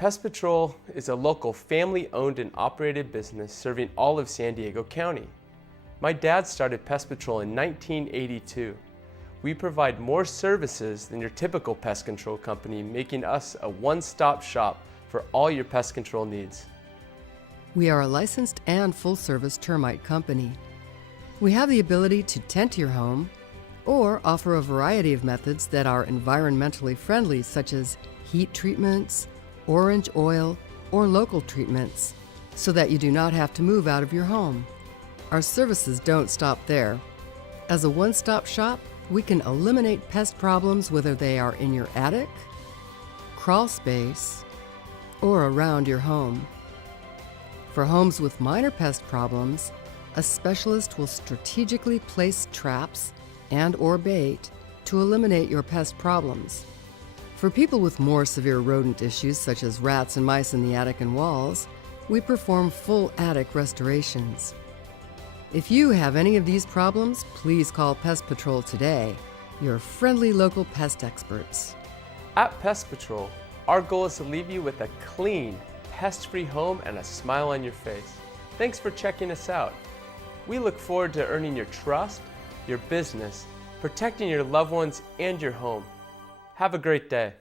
Pest Patrol is a local family-owned and operated business serving all of San Diego County. My dad started Pest Patrol in 1982. We provide more services than your typical pest control company, making us a one-stop shop for all your pest control needs. We are a licensed and full-service termite company. We have the ability to tent your home or offer a variety of methods that are environmentally friendly, such as heat treatments, orange oil, or local treatments, so that you do not have to move out of your home. Our services don't stop there. As a one-stop shop, we can eliminate pest problems whether they are in your attic, crawl space, or around your home. For homes with minor pest problems, a specialist will strategically place traps and/or bait to eliminate your pest problems. For people with more severe rodent issues, such as rats and mice in the attic and walls, we perform full attic restorations. If you have any of these problems, please call Pest Patrol today, your friendly local pest experts. At Pest Patrol, our goal is to leave you with a clean, pest-free home and a smile on your face. Thanks for checking us out. We look forward to earning your trust, your business, protecting your loved ones and your home. Have a great day.